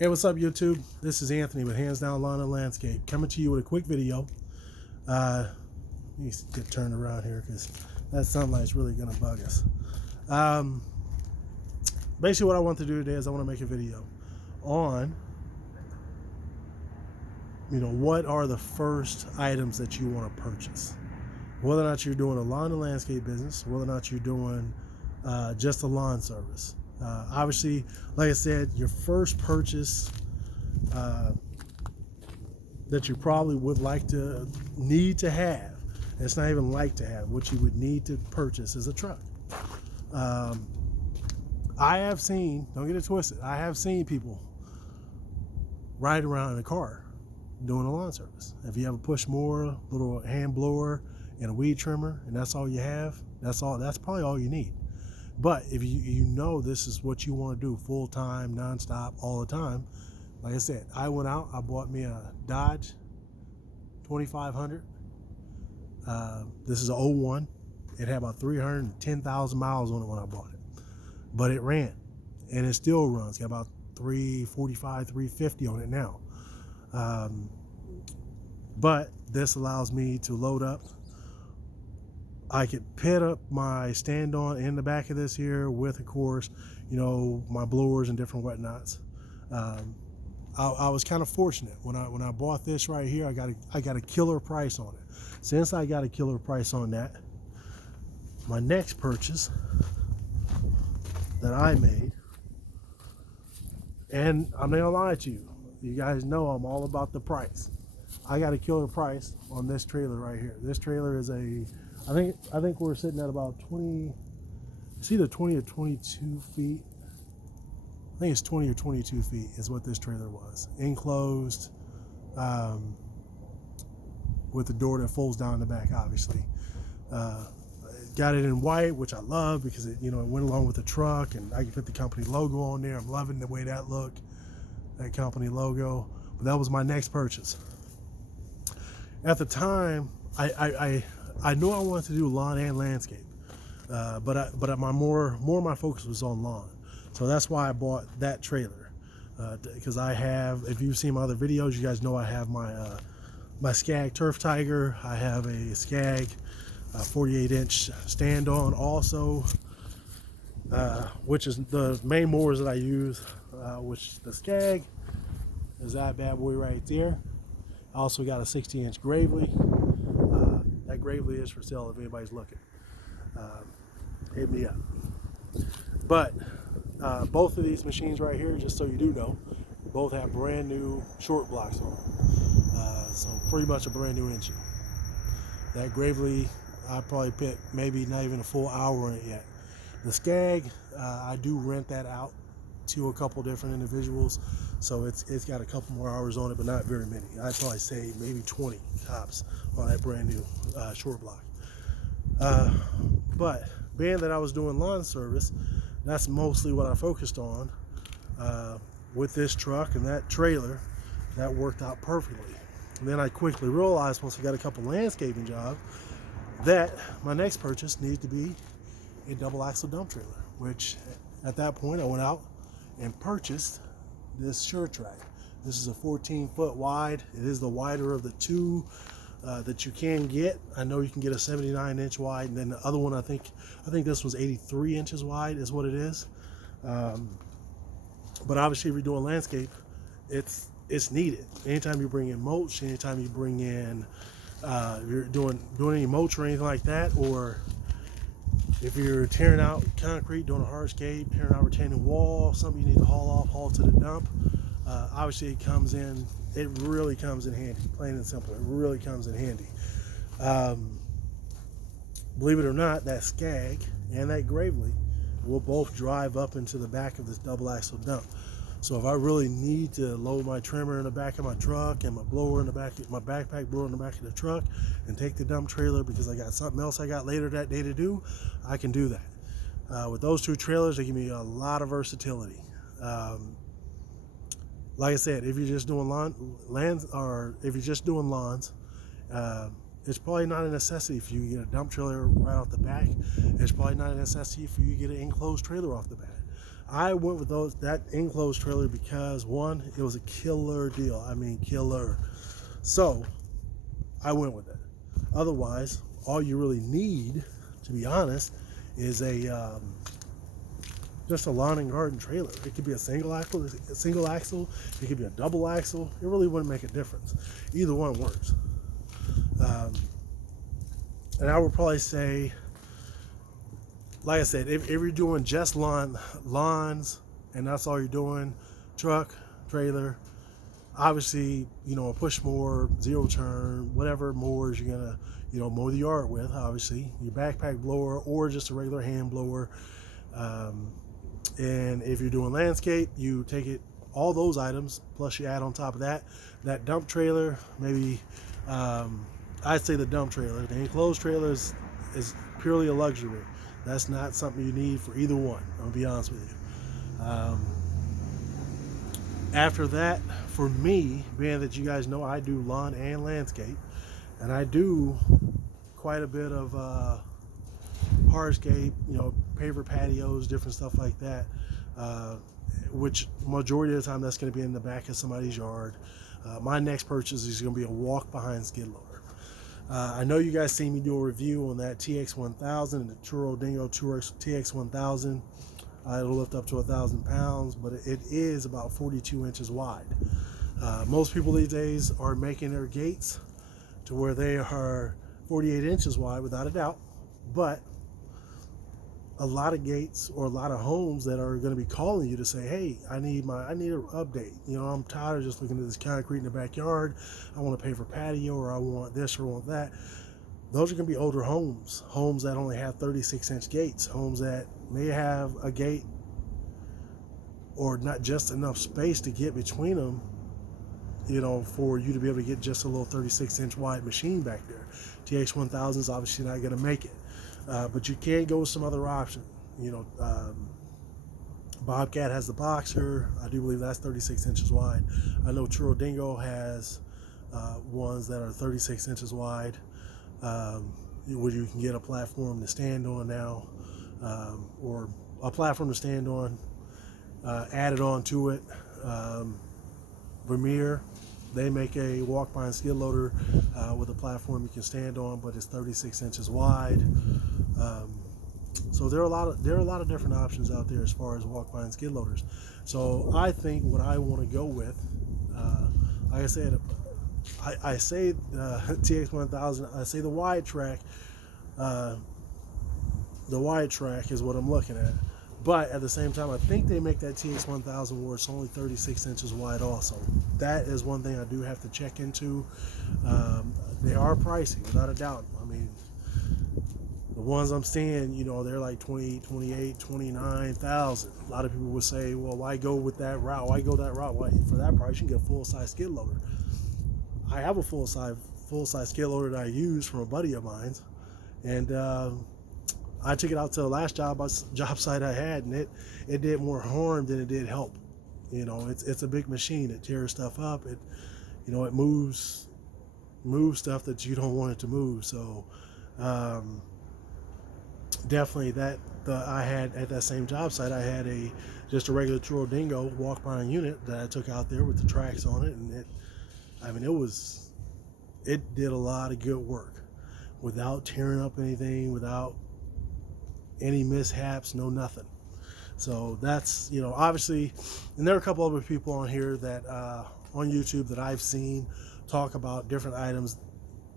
Hey, what's up, YouTube? This is Anthony with Hands Down Lawn and Landscape, coming to you with a quick video. Let me get turned around here because that sunlight's really going to bug us. Basically, what I want to do today is I want to make a video on, what are the first items that you want to purchase. Whether or not you're doing a lawn and landscape business, whether or not you're doing just a lawn service. Obviously, like I said, your first purchase that you probably would need to have, it's not even like to have, what you would need to purchase is a truck. I have seen, don't get it twisted, I have seen people ride around in a car doing a lawn service. If you have a push mower, little hand blower, and a weed trimmer, and that's all you have, that's probably all you need. But if you know this is what you want to do full-time, non-stop, all the time, like I said, I went out, I bought me a Dodge 2500. This is an 01. It had about 310,000 miles on it when I bought it. But it ran, and it still runs. Got about 345, 350 on it now. But this allows me to load up. I could pit up my stand-on in the back of this here with, of course, my blowers and different whatnots. I was kind of fortunate when I bought this right here. I got a killer price on it. Since I got a killer price on that, my next purchase that I made, and I'm not gonna lie to you, you guys know I'm all about the price. I got a killer price on this trailer right here. This trailer is I think we're sitting at about 20, it's either 20 or 22 feet. I think it's 20 or 22 feet is what this trailer was. Enclosed, with the door that folds down in the back, obviously. Got it in white, which I love because it went along with the truck, and I can put the company logo on there. I'm loving the way that looked, that company logo. But that was my next purchase. At the time, I knew I wanted to do lawn and landscape, but my focus was on lawn. So that's why I bought that trailer, because I have, if you've seen my other videos, you guys know I have my Skag Turf Tiger. I have a Skag 48-inch stand-on also, which is the main mowers that I use, which the Skag is that bad boy right there. I also got a 60-inch Gravely. That Gravely is for sale if anybody's looking. Hit me up. But both of these machines right here, just so you do know, both have brand new short blocks on them. So pretty much a brand new engine. That Gravely, I probably put maybe not even a full hour on it yet. The Skag, I do rent that out to a couple different individuals, so it's got a couple more hours on it, but not very many. I'd probably say maybe 20 tops on that brand new short block. But being that I was doing lawn service, that's mostly what I focused on with this truck and that trailer. That worked out perfectly. And then I quickly realized, once I got a couple landscaping jobs, that my next purchase needed to be a double axle dump trailer, which at that point I went out and purchased this SureTrack. This is a 14-foot wide. It is the wider of the two that you can get. I know you can get a 79-inch wide, and then the other one, I think this was 83 inches wide is what it is. But obviously, if you're doing landscape, it's needed. Anytime you bring in mulch, anytime you bring in, you're doing any mulch or anything like that, or if you're tearing out concrete, doing a hardscape, tearing out retaining wall, something you need to haul to the dump, obviously it really comes in handy, plain and simple. It really comes in handy. Believe it or not, that Skag and that Gravely will both drive up into the back of this double axle dump. So if I really need to load my trimmer in the back of my truck and my blower in the back, my backpack blower in the back of the truck, and take the dump trailer because I got something else I got later that day to do, I can do that. With those two trailers, they give me a lot of versatility. Like I said, if you're just doing lawns, it's probably not a necessity for you to get a dump trailer right off the back. It's probably not a necessity for you to get an enclosed trailer off the bat. I went with that enclosed trailer because, one, it was a killer deal. I mean, killer. So I went with it. Otherwise, all you really need, to be honest, is just a lawn and garden trailer. It could be a single axle. It could be a double axle. It really wouldn't make a difference. Either one works. And I would probably say, like I said, if you're doing just lawns and that's all you're doing, truck, trailer, obviously, a push mower, zero turn, whatever mowers you're gonna, mow the yard with, obviously, your backpack blower or just a regular hand blower. And if you're doing landscape, you take it, all those items, plus you add on top of that dump trailer, maybe, I'd say the dump trailer. The enclosed trailer is purely a luxury. That's not something you need for either one, I'll be honest with you. After that, for me, being that you guys know I do lawn and landscape, and I do quite a bit of hardscape, paver patios, different stuff like that, which majority of the time that's going to be in the back of somebody's yard. My next purchase is going to be a walk-behind skid loader. I know you guys seen me do a review on that TX1000 and the Turo Dingo TX1000. It'll lift up to 1,000 pounds, but it is about 42 inches wide. Most people these days are making their gates to where they are 48 inches wide, without a doubt. But a lot of gates or a lot of homes that are going to be calling you to say, hey, I need an update. I'm tired of just looking at this concrete in the backyard. I want to pay for patio, or I want this or I want that. Those are going to be older homes that only have 36-inch gates, homes that may have a gate or not just enough space to get between them, for you to be able to get just a little 36-inch wide machine back there. TX1000 is obviously not going to make it. But you can go with some other options. Bobcat has the Boxer. I do believe that's 36 inches wide. I know Turo Dingo has ones that are 36 inches wide, where you can get a platform to stand on now, or a platform to stand on, added on to it. Vermeer, they make a walk-behind skid loader with a platform you can stand on, but it's 36 inches wide. So there are a lot of different options out there as far as walk-behind skid loaders. So I think what I want to go with, like I said, I say TX1000. I say the wide track. The wide track is what I'm looking at. But at the same time, I think they make that TX1000 where it's only 36 inches wide also. That is one thing I do have to check into. They are pricey, without a doubt. I mean, the ones I'm seeing, they're like 20, 28, 29,000. A lot of people would say, well, why go with that route? Why go that route? Why, for that price, you can get a full-size skid loader. I have a full-size skid loader that I use from a buddy of mine. And I took it out to the last job site I had, and it did more harm than it did help. It's a big machine. It tears stuff up. It moves stuff that you don't want it to move. So definitely I had at that same job site, I had just a regular Turo Dingo walk-behind unit that I took out there with the tracks on it, and it did a lot of good work without tearing up anything, without any mishaps, no nothing. So that's, obviously, and there are a couple other people on here that on YouTube that I've seen talk about different items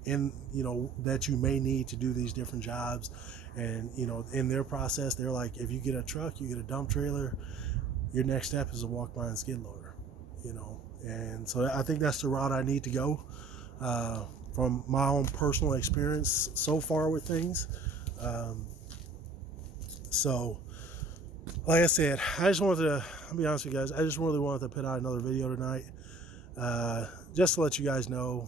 that you may need to do these different jobs. And in their process, they're like, if you get a truck, you get a dump trailer, your next step is a walk-behind skid loader. And so I think that's the route I need to go, from my own personal experience so far with things. So like I said, I'll be honest with you guys, I just really wanted to put out another video tonight, just to let you guys know,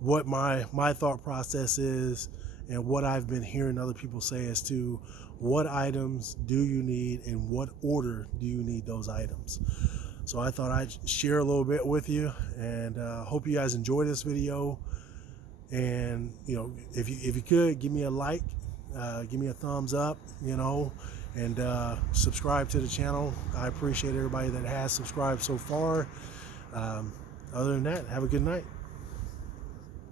what my thought process is, and what I've been hearing other people say as to what items do you need and what order do you need those items. So I thought I'd share a little bit with you, and hope you guys enjoy this video. And if you could, give me a like, give me a thumbs up, and subscribe to the channel. I appreciate everybody that has subscribed so far. Other than that, have a good night.